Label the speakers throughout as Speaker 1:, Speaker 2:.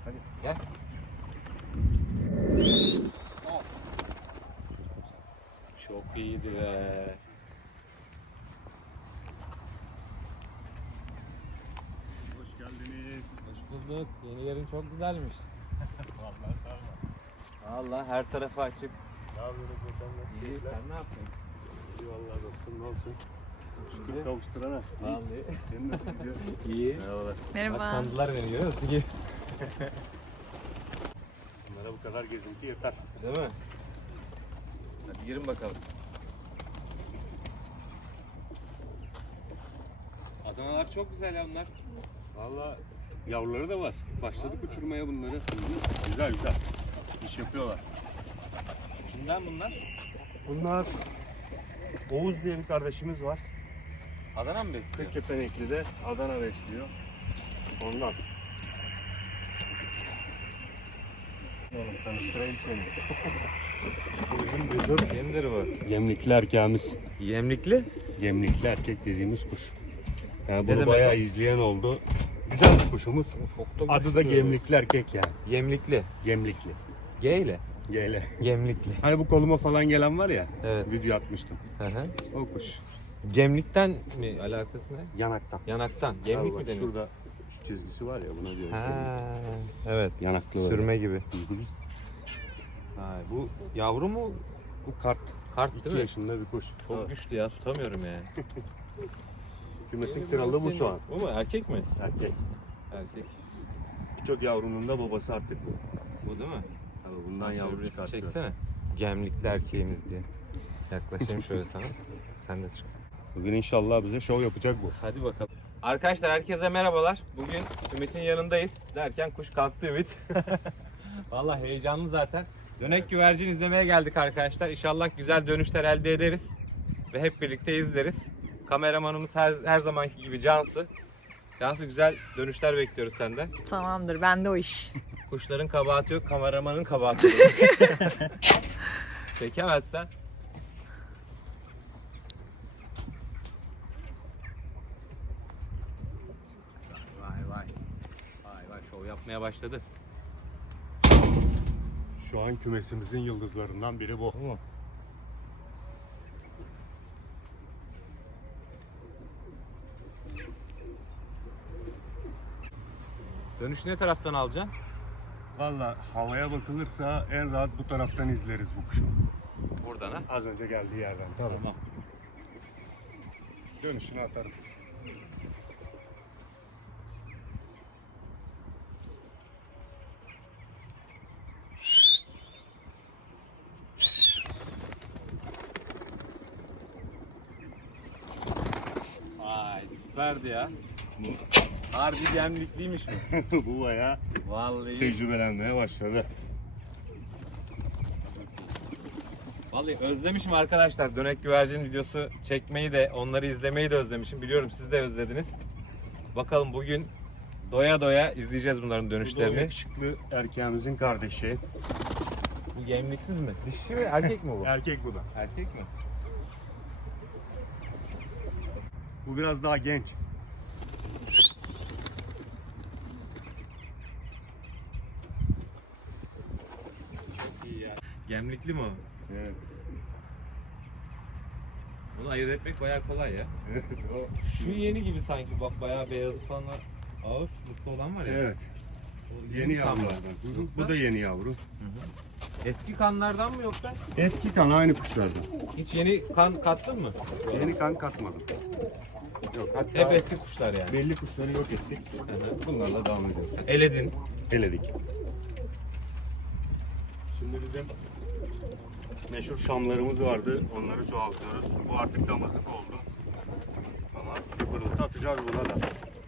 Speaker 1: Hadi.
Speaker 2: Gel. Çok iyiydi be.
Speaker 1: Hoş geldiniz.
Speaker 2: Hoş bulduk. Yeni yerin çok güzelmiş.
Speaker 1: Vallahi sağ ol.
Speaker 2: Vallahi her tarafı açık.
Speaker 1: Ne yapıyorsunuz bakalım, nasıl
Speaker 2: İyi,
Speaker 1: keyifler?
Speaker 2: sen ne yapıyorsun?
Speaker 1: İyi vallahi dostum, ne olsun. Şükür
Speaker 2: İyi.
Speaker 1: kavuşturana.
Speaker 2: Vallahi.
Speaker 1: Senin nasıl gidiyor?
Speaker 2: İyi.
Speaker 1: Merhabalar.
Speaker 2: Bak
Speaker 3: Merhaba.
Speaker 2: tanıdılar beni, görüyor musun ki?
Speaker 1: Bunlara bu kadar gezinti yeter.
Speaker 2: Değil mi? Hadi girin bakalım. Adanalar çok güzel ya bunlar.
Speaker 1: Vallahi yavruları da var. Başladık uçurmaya bunları. Güzel güzel. İş yapıyorlar.
Speaker 2: Kimden bunlar?
Speaker 1: Bunlar Oğuz diye bir kardeşimiz var.
Speaker 2: Adana mı besliyor?
Speaker 1: Kepenekli'de Adana besliyor. Ondan. Oğlum tanıştırayım seni. Bu bizim meşhur
Speaker 2: Kimdir bu?
Speaker 1: yemlikli erkeğimiz.
Speaker 2: Yemlikli?
Speaker 1: Yemlikli erkek dediğimiz kuş. Yani
Speaker 2: Ne
Speaker 1: bunu
Speaker 2: demek
Speaker 1: bayağı
Speaker 2: o?
Speaker 1: izleyen oldu. Güzel bir kuşumuz.
Speaker 2: Çok
Speaker 1: Adı da gemlikli erkek yani.
Speaker 2: Yemlikli.
Speaker 1: Gemlikli.
Speaker 2: G ile.
Speaker 1: Geyle.
Speaker 2: Gemlikli.
Speaker 1: Hani bu koluma falan gelen var ya.
Speaker 2: Evet.
Speaker 1: Video atmıştım.
Speaker 2: Hı hı.
Speaker 1: O kuş.
Speaker 2: Gemlikten mi alakası ne?
Speaker 1: Yanaktan.
Speaker 2: Yanaktan. Gemlik
Speaker 1: Abi
Speaker 2: mi
Speaker 1: bak,
Speaker 2: deniyor?
Speaker 1: şurada şu çizgisi var ya, buna diyoruz.
Speaker 2: Ha, evet.
Speaker 1: Yanaklı öyle.
Speaker 2: Sürme gibi.
Speaker 1: Hı hı.
Speaker 2: Ha, bu yavru mu?
Speaker 1: Bu kart.
Speaker 2: Kart
Speaker 1: 2
Speaker 2: değil mi?
Speaker 1: yaşında bir kuş.
Speaker 2: Çok
Speaker 1: Evet.
Speaker 2: güçlü ya, tutamıyorum yani.
Speaker 1: Kümesin kralı bu şu an.
Speaker 2: Bu mu? Erkek mi?
Speaker 1: Erkek.
Speaker 2: Erkek.
Speaker 1: Birçok yavrunun da babası artık bu.
Speaker 2: Bu değil mi?
Speaker 1: Tabii bundan
Speaker 2: Şöyle bir
Speaker 1: yavru
Speaker 2: resim
Speaker 1: çıkartıyoruz.
Speaker 2: çeksene. Gemlikli erkeğimiz diye. Yaklaşayım şöyle sana. Sen de çık.
Speaker 1: Bugün inşallah bize şov yapacak bu.
Speaker 2: Hadi bakalım. Arkadaşlar herkese merhabalar. Bugün Ümit'in yanındayız. Derken kuş kalktı Ümit. Vallahi heyecanlı zaten. Dönek güvercin izlemeye geldik arkadaşlar. İnşallah güzel dönüşler elde ederiz. Ve hep birlikte izleriz. Kameramanımız her zamanki gibi Cansu. Cansu, güzel dönüşler bekliyoruz senden.
Speaker 3: Tamamdır, bende o iş.
Speaker 2: Kuşların kabahati yok, kameramanın kabahati yok. Çekemezsen. Vay vay. Vay vay, şov yapmaya başladı.
Speaker 1: Şu an kümesimizin yıldızlarından biri bu.
Speaker 2: Tamam. Dönüşü ne taraftan alacaksın?
Speaker 1: Valla havaya bakılırsa en rahat bu taraftan izleriz bu kuşu.
Speaker 2: Buradan ha.
Speaker 1: Az önce geldiği yerden.
Speaker 2: Tamam.
Speaker 1: Dönüşünü atarım.
Speaker 2: Vay, süperdi ya. Harbi gemlikliymiş bu.
Speaker 1: Bu bayağı
Speaker 2: Vallahi.
Speaker 1: tecrübelenmeye başladı.
Speaker 2: Vallahi özlemişim arkadaşlar. Dönek güvercin videosu çekmeyi de, onları izlemeyi de özlemişim. Biliyorum siz de özlediniz. Bakalım bugün doya doya izleyeceğiz bunların
Speaker 1: Bu da o
Speaker 2: dönüşlerini.
Speaker 1: yakışıklı erkeğimizin kardeşi.
Speaker 2: Bu gemliksiz mi? Dişi mi? Erkek mi bu?
Speaker 1: Erkek bu da.
Speaker 2: Erkek mi?
Speaker 1: Bu biraz daha genç.
Speaker 2: Çok iyi ya. Gemlikli mi o?
Speaker 1: Evet.
Speaker 2: Bunu ayırt etmek bayağı kolay ya. Şu yeni gibi sanki, bak bayağı beyazı falan var. Ağır, mutlu olan var ya.
Speaker 1: Evet.
Speaker 2: O
Speaker 1: Yeni
Speaker 2: kan var.
Speaker 1: yavrulardan.
Speaker 2: Yoksa
Speaker 1: Bu da yeni yavru.
Speaker 2: eski kanlardan mı yoksa?
Speaker 1: Eski kan aynı kuşlardan.
Speaker 2: Hiç yeni kan kattın mı?
Speaker 1: Yeni kan katmadım. Yok, hatta
Speaker 2: Hep eski kuşlar yani.
Speaker 1: belli kuşları yok ettik. Bunlarla devam ediyoruz.
Speaker 2: Eledin.
Speaker 1: Eledik. Şimdi bizim meşhur şamlarımız vardı. Onları çoğaltıyoruz. Bu artık damızlık oldu. Ama bir pırıltı atacağız buna da.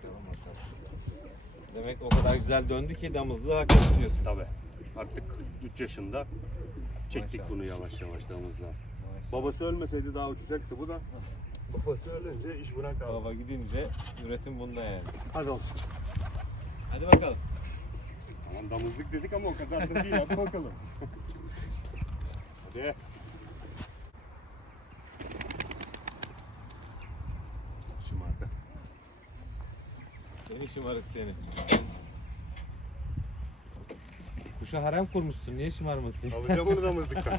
Speaker 2: Demek o kadar güzel döndü ki damızlığı hak etti diyorsun.
Speaker 1: Tabii. Artık 3 yaşında çektik
Speaker 2: Maşallah.
Speaker 1: bunu yavaş yavaş damızlığa. Babası ölmeseydi daha uçacaktı bu da. Babası ölünce iş buna kaldı.
Speaker 2: Baba gidince üretim bunda yani.
Speaker 1: Hadi olsun.
Speaker 2: Hadi bakalım.
Speaker 1: Tamam, damızlık dedik ama o kadar da değil. Hadi bakalım. Hadi. Şımardı.
Speaker 2: Seni şımarık seni. Kuşa harem kurmuşsun. Niye şımarmasın?
Speaker 1: Alacağım onu damızlıktan.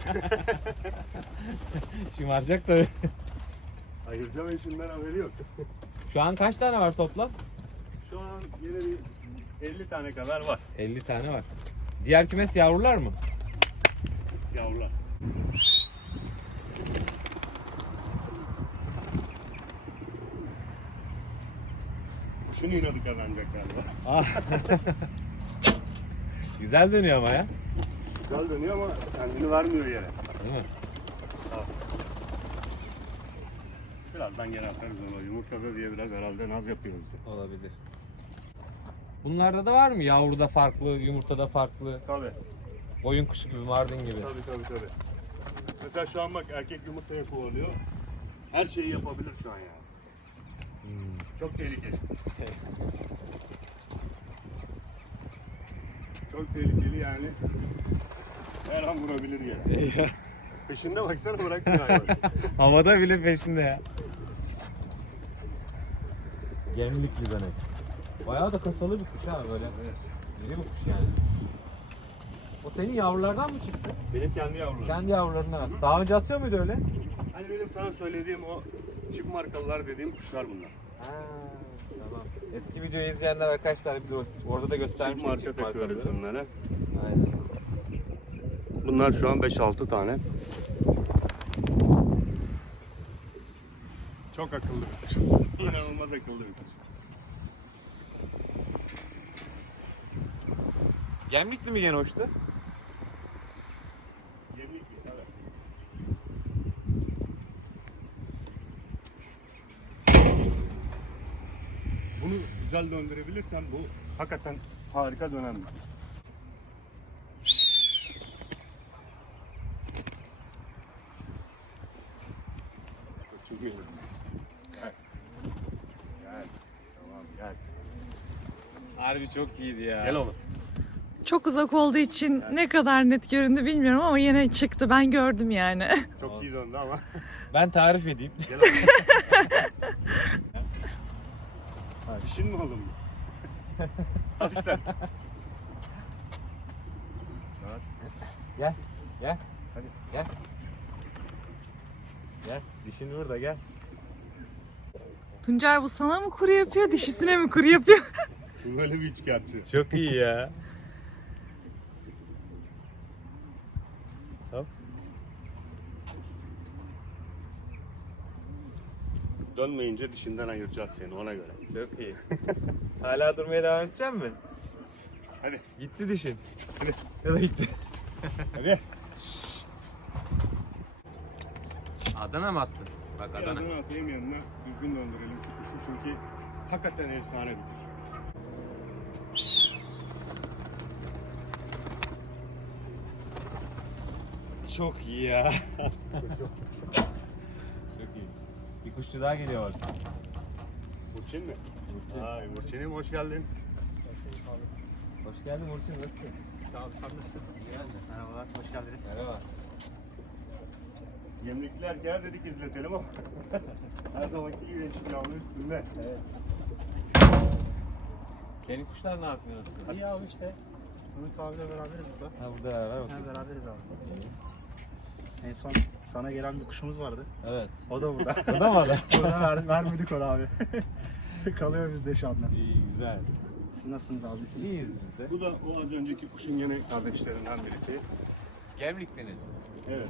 Speaker 2: Şımaracak tabii.
Speaker 1: Ayıracağım eşinden, haberi yok.
Speaker 2: Şu an kaç tane var toplam?
Speaker 1: Şu an yine bir 50 tane kadar var
Speaker 2: 50 tane var. Diğer kümes yavrular mı?
Speaker 1: yavrular. Kuşun inadı kazanacak galiba.
Speaker 2: Ah. Güzel dönüyor ama ya.
Speaker 1: Güzel dönüyor ama kendini vermiyor yere.
Speaker 2: Değil mi?
Speaker 1: Birazdan gene atarız onu. Yumurtada diye biraz herhalde naz yapıyor bize.
Speaker 2: Olabilir. Bunlarda da var mı? Yavruda farklı, yumurtada farklı.
Speaker 1: Tabii.
Speaker 2: Oyun kuşu gibi, mardin gibi.
Speaker 1: Tabii. Mesela şu an bak erkek yumurtaya kovalıyor. Her şeyi yapabilir şu an yani. Çok tehlikeli. Çok tehlikeli yani. Her an vurabilir yani. Peşinde baksana, bırakmıyor hayvan.
Speaker 2: Havada bile peşinde ya. Gemlikli dönek. Bayağı da kasalı bir kuş ha böyle. İri bir kuş yani. O senin yavrulardan mı çıktı?
Speaker 1: Benim kendi yavrularım.
Speaker 2: Kendi yavrularından. Daha önce atıyor muydu öyle?
Speaker 1: Hani benim sana söylediğim o çift markalılar dediğim kuşlar bunlar.
Speaker 2: Ha, tamam. Eski videoyu izleyenler arkadaşlar bir de orada da göstermiş.
Speaker 1: Çift marka takıyoruz onlara.
Speaker 2: Aynen.
Speaker 1: Bunlar şu an 5-6 tane. Çok akıllı bir kuş. İnanılmaz akıllı bir kuş.
Speaker 2: Gemlikli mi gene hoştu?
Speaker 1: Gemlik mi? Evet. Bunu güzel döndürebilirsen bu hakikaten harika dönem bir kuş. Çok iyi. Gel. Gel. Tamam gel.
Speaker 2: Harbi çok iyiydi ya.
Speaker 1: Gel oğlum.
Speaker 3: Çok uzak olduğu için ne kadar net göründü bilmiyorum ama yine çıktı. Ben gördüm yani.
Speaker 1: Çok iyi döndü ama.
Speaker 2: Ben tarif edeyim.
Speaker 1: Gel oğlum. İşin mi oğlum? Al istersen. Çağır.
Speaker 2: Gel. Gel.
Speaker 1: Hadi.
Speaker 2: Gel. Gel. Dişin burada gel.
Speaker 3: Tuncer bu sana mı kuru yapıyor, dişisine mi kuru yapıyor?
Speaker 1: Bu böyle bir üçkağıtçı.
Speaker 2: Çok iyi ya. Hop.
Speaker 1: Dönmeyince dişinden ayıracağız seni, ona göre.
Speaker 2: Çok iyi. Hala durmaya devam edecek mi?
Speaker 1: Hadi.
Speaker 2: Gitti dişin.
Speaker 1: Hadi.
Speaker 2: Ya da gitti.
Speaker 1: Hadi.
Speaker 2: Adana mı attın? Bak
Speaker 1: Bir
Speaker 2: Adana.
Speaker 1: adını atayım yanına, düzgün döndürelim şu kuşu çünkü hakikaten efsane bir kuş.
Speaker 2: Çok iyi ya. Çok iyi. Bir kuşçu daha geliyor bak.
Speaker 1: Burçin mi?
Speaker 2: Burçin.
Speaker 1: Ay Burçin'im, hoş geldin.
Speaker 2: Hoş geldin Burçin, nasılsın?
Speaker 4: Sağ olun, sen nasılsın? Merhabalar, hoş geldiniz.
Speaker 2: Merhaba.
Speaker 1: Gemlikler gel dedik, izletelim ama her zamanki gibi eşim yavru üstünde.
Speaker 4: Evet.
Speaker 2: Senin kuşlar ne yapıyor? Nasıl?
Speaker 4: İyi abi işte. Ümit abiyle beraberiz burada.
Speaker 2: Ha burada beraber
Speaker 4: Yani
Speaker 2: bakıyorsun.
Speaker 4: beraberiz abi. En son sana gelen bir kuşumuz vardı.
Speaker 2: Evet.
Speaker 4: O da burada.
Speaker 2: O da mı adam?
Speaker 4: Vermedik onu abi. Kalıyor bizde şu anda.
Speaker 2: İyi, güzel.
Speaker 4: Siz nasılsınız abi? Siz?
Speaker 2: İyiyiz biz de.
Speaker 1: Bu da o az önceki kuşun yine kardeşlerinden birisi.
Speaker 2: Gemlikli'nin.
Speaker 1: Evet.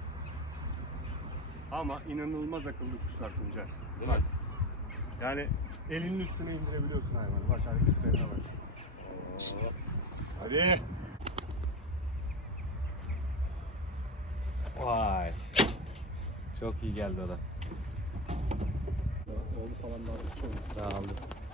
Speaker 1: Ama inanılmaz akıllı kuşlar Tuncer.
Speaker 2: Değil mi?
Speaker 1: Yani elinin üstüne indirebiliyorsun hayvanı. Bak hareketlerine bak. Oo. Hadi.
Speaker 2: Vay. Çok iyi geldi o da.
Speaker 4: Oğlu falan da abi. Çok
Speaker 2: Sağ olun.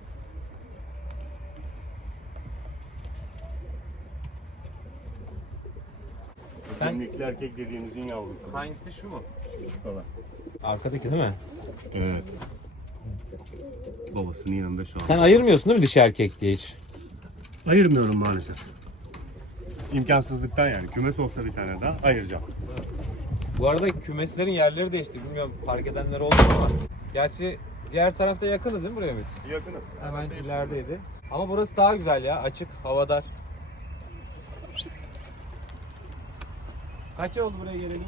Speaker 2: Sen-
Speaker 1: Gemlikli erkek dediğimizin yavrusu.
Speaker 2: Hangisi şu mu?
Speaker 1: Küçük olan.
Speaker 2: Arkadaki değil mi?
Speaker 1: Evet. Babasının yanında şu an.
Speaker 2: Sen ayırmıyorsun değil mi dişi erkek diye hiç?
Speaker 1: Ayırmıyorum maalesef. İmkansızlıktan yani. Kümes olsa bir tane daha ayıracağım.
Speaker 2: Bu arada kümeslerin yerleri değişti. Bilmiyorum fark edenler oldu mu ama. Gerçi diğer tarafta yakındı değil mi buraya Ümit?
Speaker 1: Yakınız.
Speaker 2: Hemen ilerideydi. Ama burası daha güzel ya. Açık, havadar. Kaç ay oldu buraya geleli?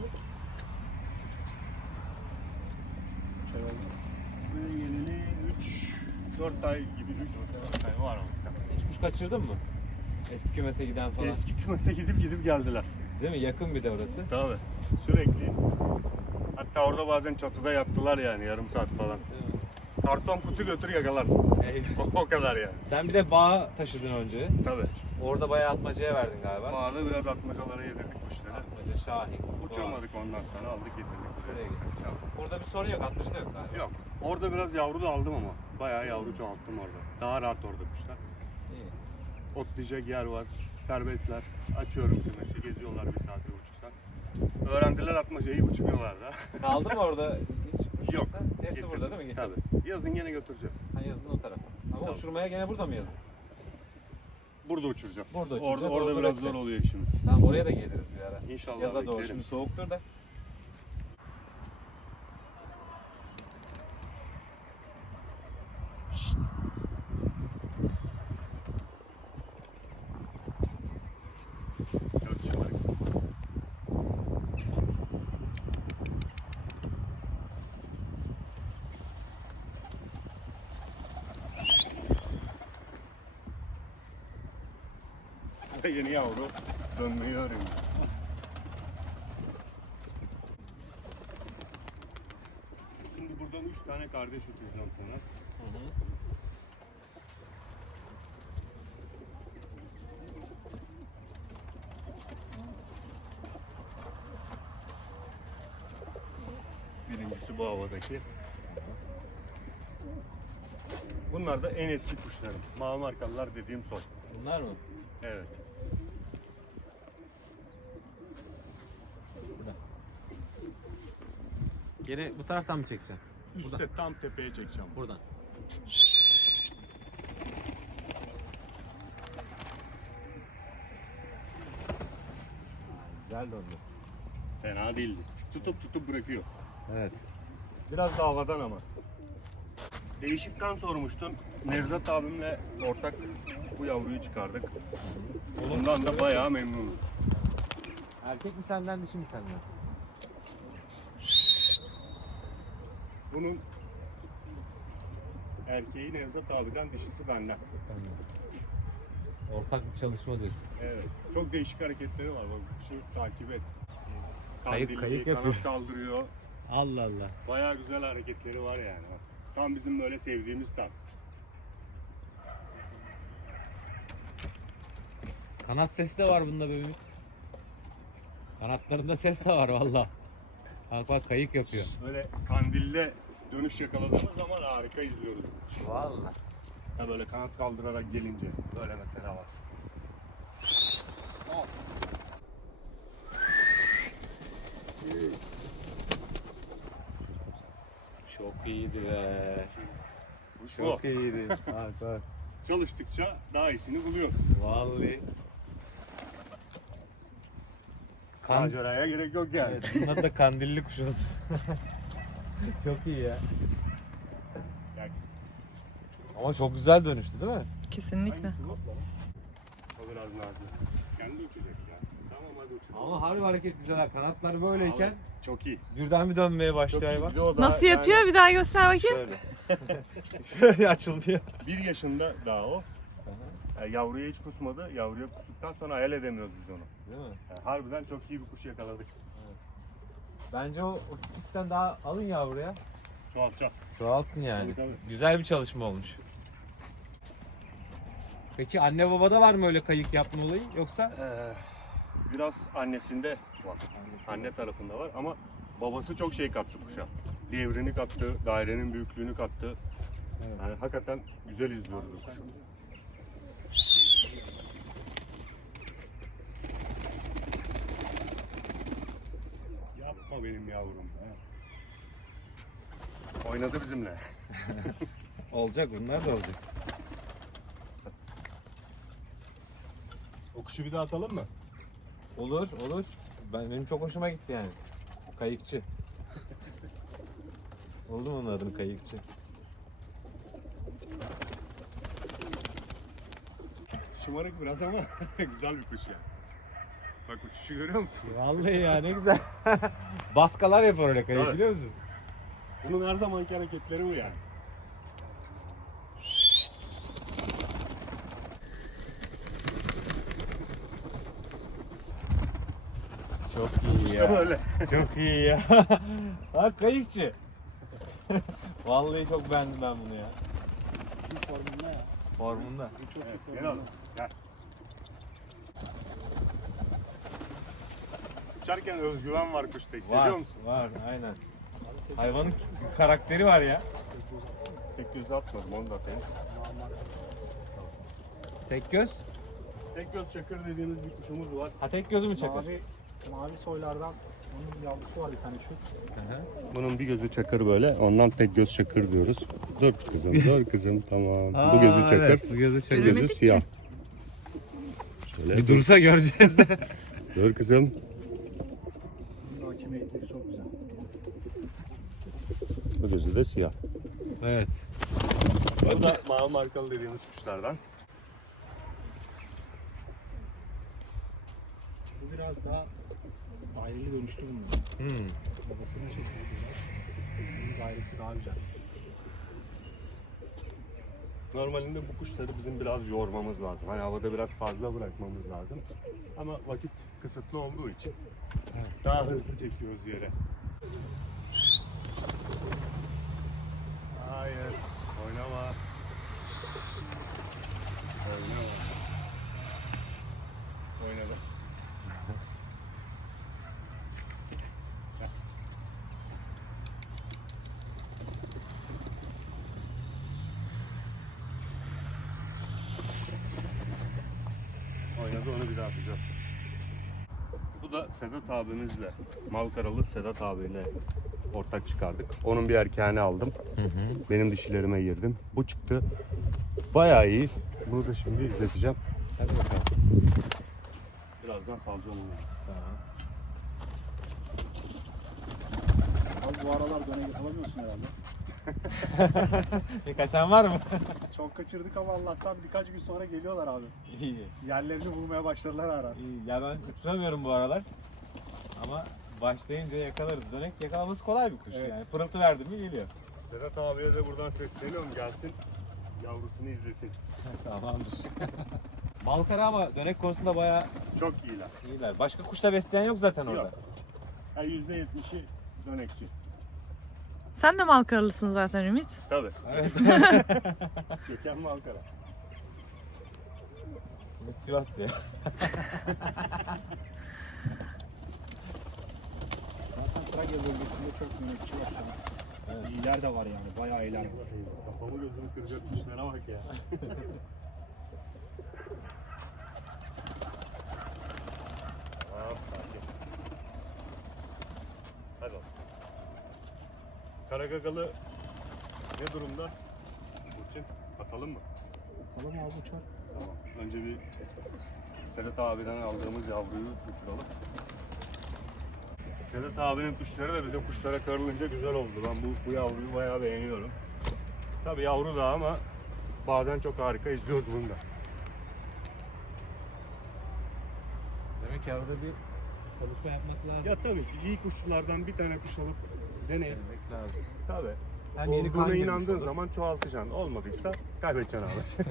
Speaker 1: Buraya geleli 3-4 ay gibi 3-4 ay var ama.
Speaker 2: Hiç kuş kaçırdın mı? Eski kümese giden falan.
Speaker 1: Eski kümese gidip geldiler.
Speaker 2: Değil mi? Yakın bir de orası.
Speaker 1: Tabii. Sürekli. Hatta orada bazen çatıda yattılar yani yarım saat falan.
Speaker 2: Değil mi?
Speaker 1: Karton kutu götür yakalarsın.
Speaker 2: Eyvallah.
Speaker 1: O kadar yani.
Speaker 2: Sen bir de bağa taşıdın önce.
Speaker 1: Tabii.
Speaker 2: Orada bayağı atmacaya verdin galiba.
Speaker 1: Bağda biraz atmacalara yedirdik kuşları.
Speaker 2: Atmaca, Şahin.
Speaker 1: Uçurmadık ondan sonra aldık getirdik
Speaker 2: Buraya
Speaker 1: buraya.
Speaker 2: gittik.
Speaker 1: Yok.
Speaker 2: Orada bir sorun yok. Atmaca da yok galiba.
Speaker 1: Yok. Orada biraz yavru da aldım ama. Bayağı yavru çoğalttım orada. Daha rahat orada kuşlar.
Speaker 2: İyi.
Speaker 1: Otlayacak yer var. Serbestler. Açıyorum kümesi. Geziyorlar bir saat, bir buçuk saat. Öğrendiler atmacayı, uçmuyorlar da.
Speaker 2: Kaldı mı orada hiç kuş
Speaker 1: Yok.
Speaker 2: yoksa? Hepsi
Speaker 1: Getirdik.
Speaker 2: burada değil mi? Getirdin.
Speaker 1: Tabii. Yazın yine götüreceğiz.
Speaker 2: Ha, yazın o tarafa. Ama
Speaker 1: Tabii.
Speaker 2: uçurmaya gene burada mı yazın?
Speaker 1: Burada uçuracağız.
Speaker 2: Burada uçuracağız,
Speaker 1: Orada
Speaker 2: orada
Speaker 1: biraz
Speaker 2: bırakacağız.
Speaker 1: zor oluyor işimiz.
Speaker 2: Tamam, oraya da geliriz bir ara.
Speaker 1: İnşallah
Speaker 2: Yaza doğru,
Speaker 1: beklerim.
Speaker 2: şimdi soğuktur da.
Speaker 1: Dört şımarıksın. Yeni yavru dönmeyi öğreniyor. Şimdi buradan 3 tane kardeş uçuracağım sana. Birincisi bu havadaki. Bunlar da en eski kuşlarım. Mavi markalılar dediğim soy.
Speaker 2: Bunlar mı?
Speaker 1: Evet.
Speaker 2: Gene bu taraftan mı çekeceksin?
Speaker 1: Üstte tam tepeye çekeceğim.
Speaker 2: Buradan. Güzel döndü.
Speaker 1: Fena değildi. Tutup bırakıyor.
Speaker 2: Evet.
Speaker 1: Biraz da havadan ama. Değişikten sormuştun. Nevzat abimle ortak bu yavruyu çıkardık. Bundan da bayağı memnunuz.
Speaker 2: Erkek mi senden, dişi mi senden?
Speaker 1: Bunun erkeği Nevzat abiden, dişisi benden.
Speaker 2: Ortak bir çalışma diyorsun.
Speaker 1: Evet. Çok değişik hareketleri var. Bak şu takip et.
Speaker 2: Kayık
Speaker 1: Kandilli,
Speaker 2: yapıyor.
Speaker 1: kanat kaldırıyor.
Speaker 2: Allah Allah.
Speaker 1: Bayağı güzel hareketleri var yani. Bak, tam bizim böyle sevdiğimiz tarz.
Speaker 2: Kanat sesi de var bunda be Ümit. Kanatlarında ses de var valla. Bak bak, kayık yapıyor.
Speaker 1: Böyle kandilde dönüş yakaladığımız zaman harika izliyoruz.
Speaker 2: Valla.
Speaker 1: Ha böyle kanat kaldırarak gelince böyle mesela var.
Speaker 2: Çok iyiydi be.
Speaker 1: Bu.
Speaker 2: Çok iyiydi. Bak bak.
Speaker 1: Çalıştıkça daha iyisini buluyoruz.
Speaker 2: Vallahi.
Speaker 1: Maceraya gerek yok yani.
Speaker 2: Evet, bunlar da kandilli kuş olsun. Çok iyi ya.
Speaker 1: Yaksın.
Speaker 2: Ama çok güzel dönüştü değil mi?
Speaker 3: Kesinlikle.
Speaker 1: Hangisi bu? O biraz nazik. Kendi uçacak ya. Tamam hadi uçalım.
Speaker 2: Ama harbi hareket güzel ha. Kanatlar böyleyken
Speaker 1: Abi, çok iyi.
Speaker 2: birden bir dönmeye
Speaker 1: Çok
Speaker 2: başlıyor
Speaker 1: iyi.
Speaker 2: hayvan.
Speaker 1: Bir de o da
Speaker 3: Nasıl
Speaker 1: yani
Speaker 3: yapıyor? Bir daha göster bakayım.
Speaker 2: Şöyle. Şöyle açıldı ya.
Speaker 1: 1 yaşında daha o. Yani yavruya hiç kusmadı. Yavruya kustuktan sonra hayal edemiyoruz biz onu.
Speaker 2: Değil mi?
Speaker 1: Yani harbiden çok iyi bir kuş yakaladık.
Speaker 2: Bence o küçükten daha alın yavruya.
Speaker 1: Çoğaltacağız.
Speaker 2: Çoğaltın yani.
Speaker 1: Tabii, tabii.
Speaker 2: Güzel bir çalışma olmuş. Peki anne babada var mı öyle kayık yapma olayı, yoksa?
Speaker 1: Biraz annesinde var. Anne tarafında var ama babası çok şey kattı kuşa. Devrini kattı, dairenin büyüklüğünü kattı.
Speaker 2: Evet.
Speaker 1: Yani hakikaten güzel izliyoruz bu kuşu. Yapma benim yavrum. Oynadı bizimle.
Speaker 2: Olacak, bunlar da olacak.
Speaker 1: O kuşu bir daha atalım mı?
Speaker 2: Olur, olur. Benim çok hoşuma gitti yani. Kayıkçı. Oldu mu onun adını, kayıkçı?
Speaker 1: Şımarık biraz ama güzel bir kuş ya. Bak uçuşu görüyor musun?
Speaker 2: Vallahi ya ne güzel. Baskalar yapar öyle kayık
Speaker 1: Evet.
Speaker 2: biliyor musun?
Speaker 1: Bunun her zamanki hareketleri bu yani.
Speaker 2: Çok iyi
Speaker 1: İşte
Speaker 2: ya.
Speaker 1: böyle.
Speaker 2: Çok iyi ya. Ha kayıkçı. Vallahi çok beğendim ben bunu ya.
Speaker 4: Şu formunda ya.
Speaker 2: Formunda.
Speaker 4: Çok
Speaker 1: Evet,
Speaker 4: iyi
Speaker 1: gel
Speaker 4: formunda.
Speaker 1: oğlum. Gel. Uçarken özgüven var kuşta, hissediyor
Speaker 2: Var,
Speaker 1: musun?
Speaker 2: var aynen. Hayvanın karakteri var ya.
Speaker 1: Tek gözle atmadım, onu da atayım.
Speaker 2: Tek göz.
Speaker 1: Tek göz çakır dediğimiz bir kuşumuz var.
Speaker 2: Ha tek gözü mü çakır?
Speaker 4: Mavi soylardan onun yavrusu var bir tane şu.
Speaker 1: Bunun bir gözü çakır böyle, ondan tek göz çakır diyoruz. Dur kızım, dur kızım, tamam. Bu gözü çakır,
Speaker 2: Evet, bu gözü
Speaker 1: bu
Speaker 2: çakır.
Speaker 1: gözü
Speaker 3: Göremedik
Speaker 1: siyah. Şöyle
Speaker 2: Bir dursa göreceğiz de.
Speaker 1: dur kızım.
Speaker 4: Bunun hakimiyetleri çok güzel.
Speaker 1: Bu gözü de siyah.
Speaker 2: Evet.
Speaker 1: Bu da mavi markalı dediğimiz kuşlardan.
Speaker 4: Bu biraz daha daireli dönüşlü bunun. Babasının çok güzel. Bunun dairesi daha güzel.
Speaker 1: Normalinde bu kuşları bizim biraz yormamız lazım. Hani havada biraz fazla bırakmamız lazım. Ama vakit kısıtlı olduğu için daha hızlı çekiyoruz yere. Hayır, oynama. Oynama. Oynadı. Oynadı, onu bir daha yapacağız. Bu da Sedat abimizle, Malkaralı Sedat abiyle ortak çıkardık. Onun bir erkeğini aldım. Benim dişilerime girdim. Bu çıktı. Bayağı iyi. Bunu da şimdi izleteceğim.
Speaker 2: Hadi bakalım.
Speaker 1: Birazdan salacağım onu.
Speaker 4: Abi bu aralar döne alamıyorsun herhalde.
Speaker 2: Bir kaçan var mı?
Speaker 4: Çok kaçırdık ama Allah'tan birkaç gün sonra geliyorlar abi.
Speaker 2: İyi.
Speaker 4: Yerlerini bulmaya başladılar ara.
Speaker 2: İyi. Ya ben uçuramıyorum bu aralar. Ama başlayınca yakalarız. Dönek yakalaması kolay bir kuş.
Speaker 4: Evet.
Speaker 2: Yani pırıltı verdim mi geliyor.
Speaker 1: Sedat abiye de buradan sesleniyorum, gelsin yavrusunu izlesin.
Speaker 2: Tamamdır. Malkara ama dönek konusunda bayağı
Speaker 1: Çok iyiler.
Speaker 2: iyiler. Başka kuşla besleyen yok zaten orada.
Speaker 1: Yok. Yani %70'i dönekçi.
Speaker 3: Sen de Malkaralısın zaten Ümit.
Speaker 1: Tabii.
Speaker 2: Evet.
Speaker 1: Gökhan Malkara.
Speaker 2: Sivas diye.
Speaker 4: Zaten Trakya bölgesinde çok yönetici var şu an.
Speaker 2: Evet.
Speaker 4: İyiler de var yani, bayağı iyiler var.
Speaker 1: Kafamı gözümü kıracak kuşlara bak ya. Tamam, sakin. Hadi oğlum. Karagagalı ne durumda? Burçin, atalım mı?
Speaker 4: Falan abi uçar.
Speaker 1: Tamam. Önce bir Sedat abiden aldığımız yavruyu uçuralım. Sedat abinin tuşları da bizim kuşlara karılınca güzel oldu. Ben bu yavruyu bayağı beğeniyorum. Tabii yavru da ama bazen çok harika izliyoruz bunu da.
Speaker 2: Demek ki orada bir çalışma yapmak lazım.
Speaker 1: Ya tabii ki iyi kuşçulardan bir tane kuş alıp deneyin.
Speaker 2: Denemek lazım.
Speaker 1: Tabii.
Speaker 2: Hem yeni kan
Speaker 1: Olduğuna
Speaker 2: girmiş
Speaker 1: inandığın
Speaker 2: olur.
Speaker 1: zaman çoğaltacaksın. Olmadıysa kaybedeceksin abi.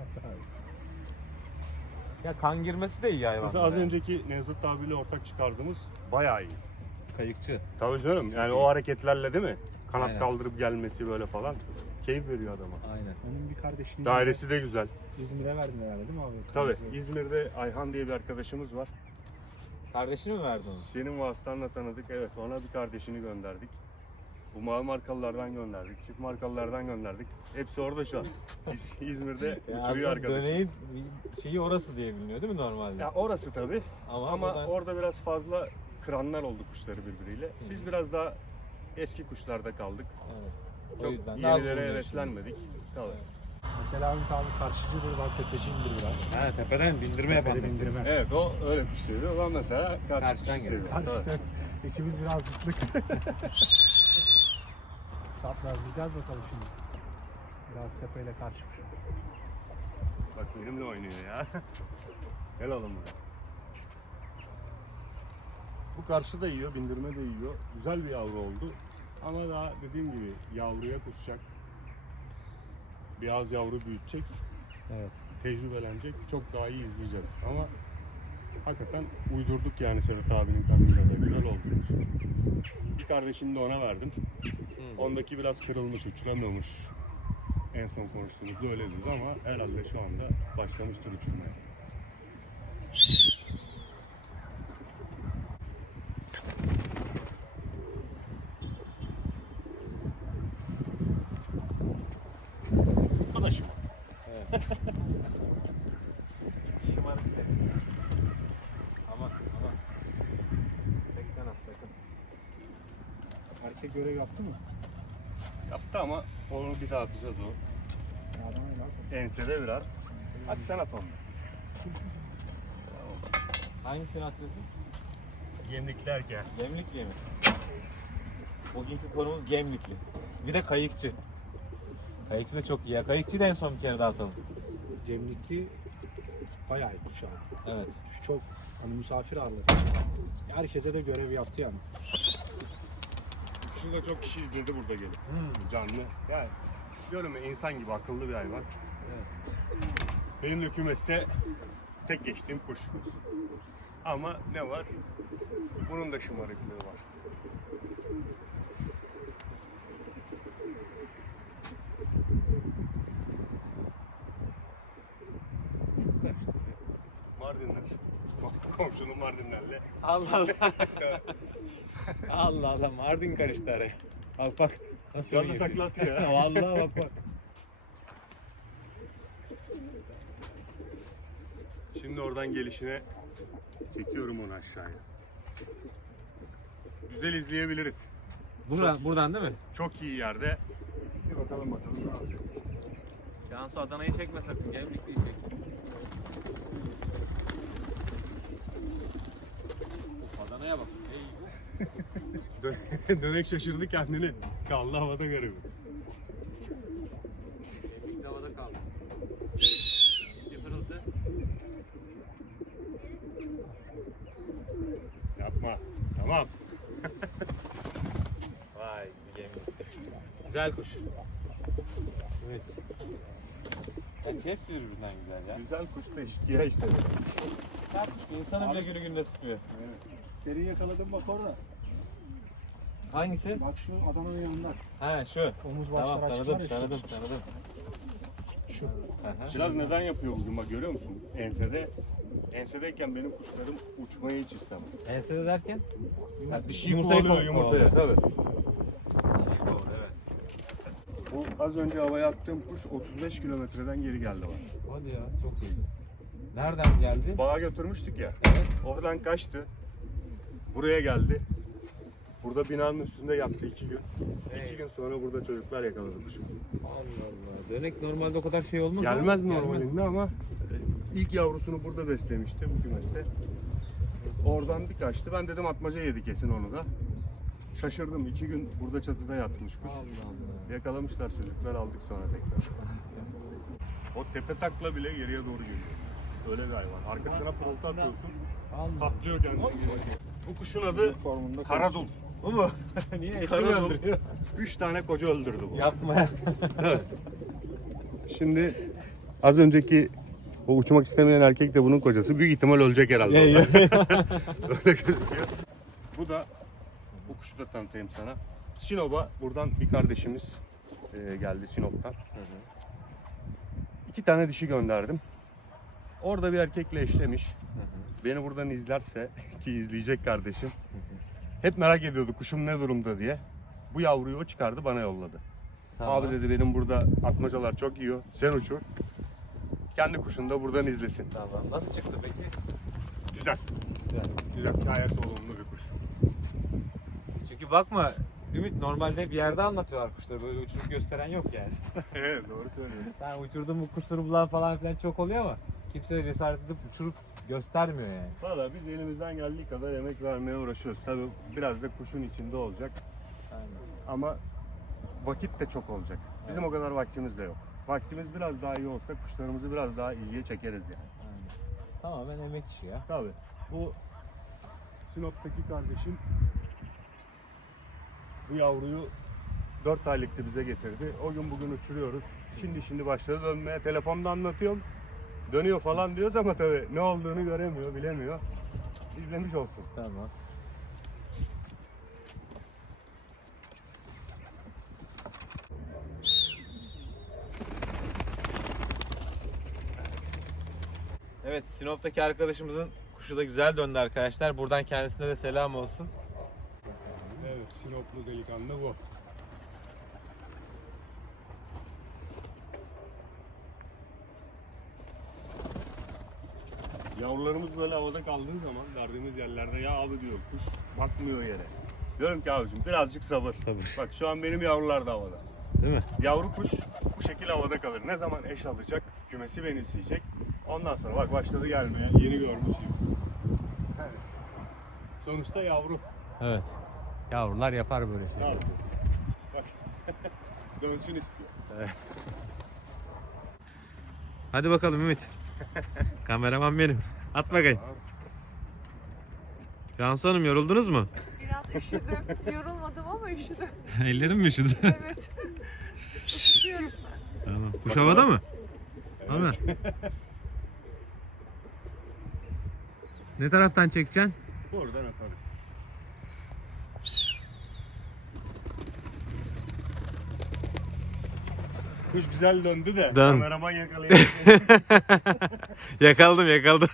Speaker 2: Ya kan girmesi de iyi hayvanlara.
Speaker 1: Mesela az önceki Nevzat abiyle ortak çıkardığımız bayağı iyi.
Speaker 2: Kayıkçı.
Speaker 1: Tabii canım. Yani o hareketlerle değil mi? Kanat
Speaker 2: Aynen.
Speaker 1: kaldırıp gelmesi böyle falan. Keyif veriyor adama.
Speaker 2: Aynen.
Speaker 4: Onun bir kardeşini
Speaker 1: Dairesi de güzel.
Speaker 4: İzmir'e verdin herhalde değil mi abi?
Speaker 1: Tabii.
Speaker 4: Kırmızı.
Speaker 1: İzmir'de Ayhan diye bir arkadaşımız var.
Speaker 2: Kardeşini mi verdin onu?
Speaker 1: Senin vasıtanla tanıdık. Evet, ona bir kardeşini gönderdik. Bu mavi markalılardan gönderdik. Çift markalılardan gönderdik. Hepsi orada şu an. İzmir'de uçuruyor arkadaşım.
Speaker 2: Döneğin şeyi orası diye biliniyor değil mi normalde?
Speaker 1: Ya orası tabii. Ama
Speaker 2: buradan-
Speaker 1: orada biraz fazla kıranlar oldu kuşları birbiriyle. Biz biraz daha eski kuşlarda kaldık.
Speaker 2: Evet. O
Speaker 1: Çok
Speaker 2: yüzden de az
Speaker 1: yenilere
Speaker 2: bulunuyor
Speaker 1: heveslenmedik. Tabii.
Speaker 4: Mesela abi karşıcıdır, bak tepeciyimdir biraz.
Speaker 2: şimdi. Ha tepeden bindirme yapan.
Speaker 4: Tepede bindirme.
Speaker 1: Evet, o öyle kuş seviyor. Ben mesela
Speaker 2: Karşıdan
Speaker 1: kuş
Speaker 2: geliyor.
Speaker 1: seviyorum.
Speaker 4: Karşısı
Speaker 1: Tabii.
Speaker 4: ikimiz biraz zıtlık. Çaprazlayacağız bakalım şimdi. Biraz tepeyle karşımış.
Speaker 1: Bak benimle oynuyor ya. Gel oğlum buraya. Bu karşı da yiyor, bindirme de yiyor. Güzel bir yavru oldu. Ama daha dediğim gibi yavruya kusacak. Beyaz yavru büyütecek.
Speaker 2: Evet.
Speaker 1: Tecrübelenecek. Çok daha iyi izleyeceğiz. Ama hakikaten uydurduk yani Sedat abinin kanıyla da. Güzel oldu. Bir kardeşimi de ona verdim. Ondaki biraz kırılmış, uçuramıyormuş. En son konuştuğumuzda öyle dedi ama herhalde şu anda başlamıştır uçurmaya. Arkadaşım.
Speaker 2: Şımarık seni. Aman aman. Tek kanat sakın.
Speaker 4: Erkek görev yaptı mı?
Speaker 1: Yaptı ama onu bir daha atacağız o.
Speaker 4: Adam öyle.
Speaker 1: Ensede biraz. Hadi sen at onu.
Speaker 2: Hangisini atıyorsun?
Speaker 1: Gemliklerken.
Speaker 2: Gemlikli mi? Bugünkü konumuz Gemlikli. Bir de kayıkçı. Kayıkçı da çok iyi ya. Kayıkçıyı da en son bir kere daha atalım.
Speaker 4: Cemlikli bayağı iyi kuş abi.
Speaker 2: Evet.
Speaker 4: Çok hani misafir ağırladı. Herkese de görev yaptı yani.
Speaker 1: Şurada çok kişi izledi burada gelip. Canlı. Yani diyorum ya insan gibi akıllı bir hayvan. Benim de kümeste tek geçtiğim kuş. Ama ne var? Bunun da şımarıklığı var. Mardinler. Komşunun Mardinlerle.
Speaker 2: Allah Allah. Allah Allah. Mardin karıştı araya. Bak bak. Nasıl
Speaker 1: Canlı takla atıyor ya.
Speaker 2: Vallahi bak bak.
Speaker 1: Şimdi oradan gelişine çekiyorum onu aşağıya. Güzel izleyebiliriz.
Speaker 2: Buradan değil mi?
Speaker 1: Çok iyi yerde. Bir bakalım ne yapacak.
Speaker 2: Cansu Adana'yı çekme sakın. Gemlikli'yi çek. Of, Adana'ya bak.
Speaker 1: Dönek şaşırdı kendini. Kaldı havada garibi.
Speaker 2: Gemlikli havada kaldı. Bir fırıltı.
Speaker 1: Yapma. Tamam.
Speaker 2: Vay Gemlikli. Güzel kuş. Evet. Bence hepsi birbirinden güzel ya.
Speaker 1: Güzel kuş da eşkıya işte.
Speaker 2: İnsanı bile günü gününe tutuyor.
Speaker 4: Seni yakaladım bak orada.
Speaker 2: Hangisi?
Speaker 4: Bak şu Adana'nın yanında.
Speaker 2: Ha şu.
Speaker 4: Omuz
Speaker 2: Tamam
Speaker 4: başlar açık
Speaker 2: tanıdım
Speaker 4: var ya şu.
Speaker 2: tanıdım.
Speaker 4: Şu.
Speaker 2: Aha.
Speaker 1: Biraz neden yapıyor bugün bak görüyor musun? Ensede. Ensedeyken benim kuşlarım uçmayı hiç istemez.
Speaker 2: Ensede derken? Ha,
Speaker 1: Dişiyi
Speaker 2: yumurtayı
Speaker 1: kovalıyor yumurtaya. Tabii.
Speaker 2: Evet.
Speaker 1: Bu az önce havaya attığım kuş 35 kilometreden geri geldi bana.
Speaker 2: Hadi ya çok iyi. Nereden geldi?
Speaker 1: Bağa götürmüştük ya.
Speaker 2: Evet.
Speaker 1: Oradan kaçtı. Buraya geldi. Burada binanın üstünde yattı 2 gün. 2 gün sonra burada çocuklar yakaladı kuşu.
Speaker 2: Allah Allah. Dönek normalde o kadar şey olmaz.
Speaker 1: Gelmez
Speaker 2: ama
Speaker 1: normalinde ama ilk yavrusunu burada beslemişti bu kümeste. Oradan bir kaçtı. Ben dedim atmaca yedi kesin onu da. Şaşırdım. 2 gün burada çatıda yatmış kuş.
Speaker 2: Allah Allah.
Speaker 1: Yakalamışlar çocuklar aldık sonra tekrar. O tepe takla bile geriye doğru geliyor. Öyle bir hayvan. Arkasına pırıltı atıyorsun.
Speaker 2: Allah.
Speaker 1: Patlıyor kendini geri. Bu kuşun adı
Speaker 4: Formunda
Speaker 1: Karadul.
Speaker 2: Bu mu? Niye eşini
Speaker 1: Karadul.
Speaker 2: öldürüyor?
Speaker 1: 3 tane koca öldürdü bu.
Speaker 2: Yapma ya.
Speaker 1: Şimdi az önceki o uçmak istemeyen erkek de bunun kocası. Büyük ihtimal ölecek herhalde.
Speaker 2: Ya,
Speaker 1: orada. Öyle gözüküyor. Bu da bu kuşu da tanıtayım sana. Sinop'a buradan bir kardeşimiz geldi Sinop'tan. 2 tane dişi gönderdim. Orada bir erkekle eşlemiş. Beni buradan izlerse ki izleyecek kardeşim. Hep merak ediyordu kuşum ne durumda diye. Bu yavruyu o çıkardı bana yolladı.
Speaker 2: Tamam.
Speaker 1: Abi dedi benim burada atmacalar çok yiyor. Sen uçur. Kendi kuşunu da buradan izlesin.
Speaker 2: Tamam. Nasıl çıktı peki?
Speaker 1: Güzel.
Speaker 2: Güzel.
Speaker 1: Güzel. Gayet olumlu bir kuş.
Speaker 2: Çünkü bakma Ümit normalde bir yerde anlatıyorlar kuşları. Böyle uçurup gösteren yok yani.
Speaker 1: Evet doğru söylüyorsun.
Speaker 2: Sen uçurdun bu kusuru bulan falan filan çok oluyor ama kimse de cesaret edip uçurup göstermiyor yani.
Speaker 1: Valla biz elimizden geldiği kadar emek vermeye uğraşıyoruz. Tabii biraz da kuşun içinde olacak.
Speaker 2: Aynen.
Speaker 1: Ama vakit de çok olacak. Bizim o kadar vaktimiz de yok. Vaktimiz biraz daha iyi olsa kuşlarımızı biraz daha iyiye çekeriz yani.
Speaker 2: Aynen. Tamamen emek işi ya.
Speaker 1: Tabii. Bu Sinop'taki kardeşim bu yavruyu 4 aylıktı bize getirdi. O gün bugün uçuruyoruz. Şimdi başladı dönmeye. Telefonda anlatıyorum. Dönüyor falan diyoruz ama tabii ne olduğunu göremiyor, bilemiyor. İzlemiş olsun.
Speaker 2: Tamam. Evet, Sinop'taki arkadaşımızın kuşu da güzel döndü arkadaşlar. Buradan kendisine de selam olsun.
Speaker 1: Evet, Sinoplu delikanlı bu. Yavrularımız böyle havada kaldığı zaman verdiğimiz yerlerde ya abi diyor kuş bakmıyor yere. Diyorum ki abicim birazcık sabır.
Speaker 2: Tabii.
Speaker 1: Bak şu an benim yavrular da havada.
Speaker 2: Değil mi?
Speaker 1: Yavru kuş bu şekilde havada kalır. Ne zaman eş alacak, kümesi benimseyecek. Ondan sonra bak başladı gelmeye. Yeni görmüşüm. Evet. Sonuçta yavru.
Speaker 2: Evet. Yavrular yapar böyle
Speaker 1: Ne
Speaker 2: şeyler.
Speaker 1: yapacağız? Bak. Dönsün istiyor.
Speaker 2: Hadi bakalım Ümit. Kameraman benim. At bakayım. Cansu Hanım yoruldunuz mu?
Speaker 3: Biraz üşüdüm. Yorulmadım ama üşüdüm.
Speaker 2: Ellerim mi üşüdü?
Speaker 3: Evet. Üşüyorum.
Speaker 2: Tamam. Kuş havada mı? Ömer. Ne taraftan çekeceksin?
Speaker 1: Buradan atarız. Kuş güzel döndü de
Speaker 2: Dön.
Speaker 1: kameraman yakalayamadı.
Speaker 2: Yakaladım.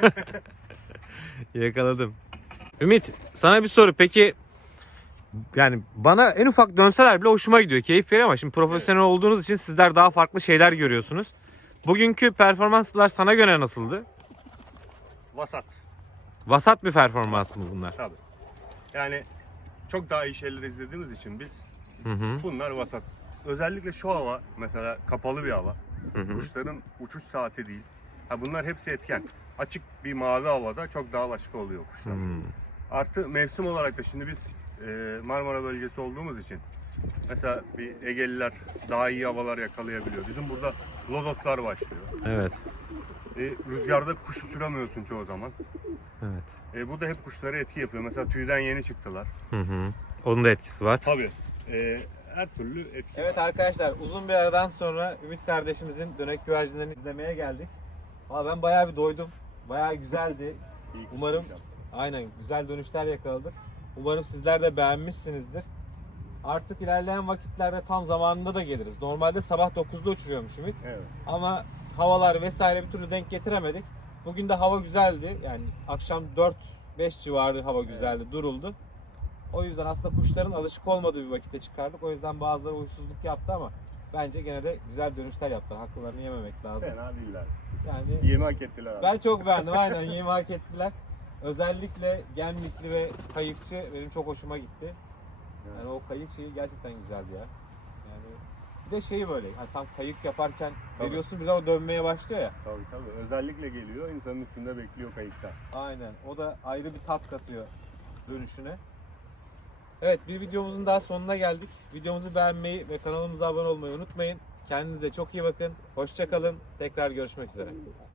Speaker 2: Yakaladım. Ümit, sana bir soru. Peki yani bana en ufak dönseler bile hoşuma gidiyor. Keyif veriyor ama şimdi profesyonel olduğunuz için sizler daha farklı şeyler görüyorsunuz. Bugünkü performanslar sana göre nasıldı?
Speaker 1: Vasat.
Speaker 2: Vasat bir performans mı bunlar?
Speaker 1: Tabii. Yani çok daha iyi şeyler izlediğimiz için biz
Speaker 2: Hı hı.
Speaker 1: bunlar vasat. Özellikle şu hava mesela kapalı bir hava.
Speaker 2: Hı hı.
Speaker 1: Kuşların uçuş saati değil. Ha bunlar hepsi etken. Açık bir mavi havada çok daha başka oluyor kuşlar.
Speaker 2: Hmm.
Speaker 1: Artı mevsim olarak da şimdi biz Marmara bölgesi olduğumuz için mesela bir Egeliler daha iyi havalar yakalayabiliyor. Bizim burada lodoslar başlıyor.
Speaker 2: Evet.
Speaker 1: Rüzgarda kuşu süremiyorsun çoğu zaman.
Speaker 2: Evet.
Speaker 1: Bu da hep kuşlara etki yapıyor. Mesela tüyden yeni çıktılar.
Speaker 2: Hı hı. Onun da etkisi var.
Speaker 1: Tabii. Her türlü etki
Speaker 2: Evet
Speaker 1: var.
Speaker 2: arkadaşlar, uzun bir aradan sonra Ümit kardeşimizin dönek güvercinlerini izlemeye geldik. Valla ben bayağı bir doydum. Bayağı güzeldi.
Speaker 1: İyi kuş
Speaker 2: Umarım
Speaker 1: yaptı.
Speaker 2: aynen güzel dönüşler yakaladık. Umarım sizler de beğenmişsinizdir. Artık ilerleyen vakitlerde tam zamanında da geliriz. Normalde sabah 9'da uçuruyormuş Ümit.
Speaker 1: Evet.
Speaker 2: Ama havalar vesaire bir türlü denk getiremedik. Bugün de hava güzeldi. Yani akşam 4-5 civarı hava güzeldi, duruldu. O yüzden aslında kuşların alışık olmadığı bir vakitte çıkardık. O yüzden bazıları huysuzluk yaptı ama bence gene de güzel dönüşler yaptılar. Haklarını yememek lazım.
Speaker 1: Fena değiller.
Speaker 2: Yani
Speaker 1: Yemi hak ettiler abi.
Speaker 2: ben çok beğendim. Aynen yemi hak ettiler. Özellikle Gemlikli ve Kayıkçı benim çok hoşuma gitti. Yani o kayık şeyi gerçekten güzeldi ya. Yani bir de şeyi böyle hani tam kayık yaparken
Speaker 1: Tabii.
Speaker 2: veriyorsun bir de o dönmeye başlıyor ya.
Speaker 1: Tabii. Özellikle geliyor. İnsanın üstünde bekliyor kayıkta.
Speaker 2: Aynen. O da ayrı bir tat katıyor dönüşüne. Evet, bir videomuzun daha sonuna geldik. Videomuzu beğenmeyi ve kanalımıza abone olmayı unutmayın. Kendinize çok iyi bakın. Hoşça kalın. Tekrar görüşmek üzere.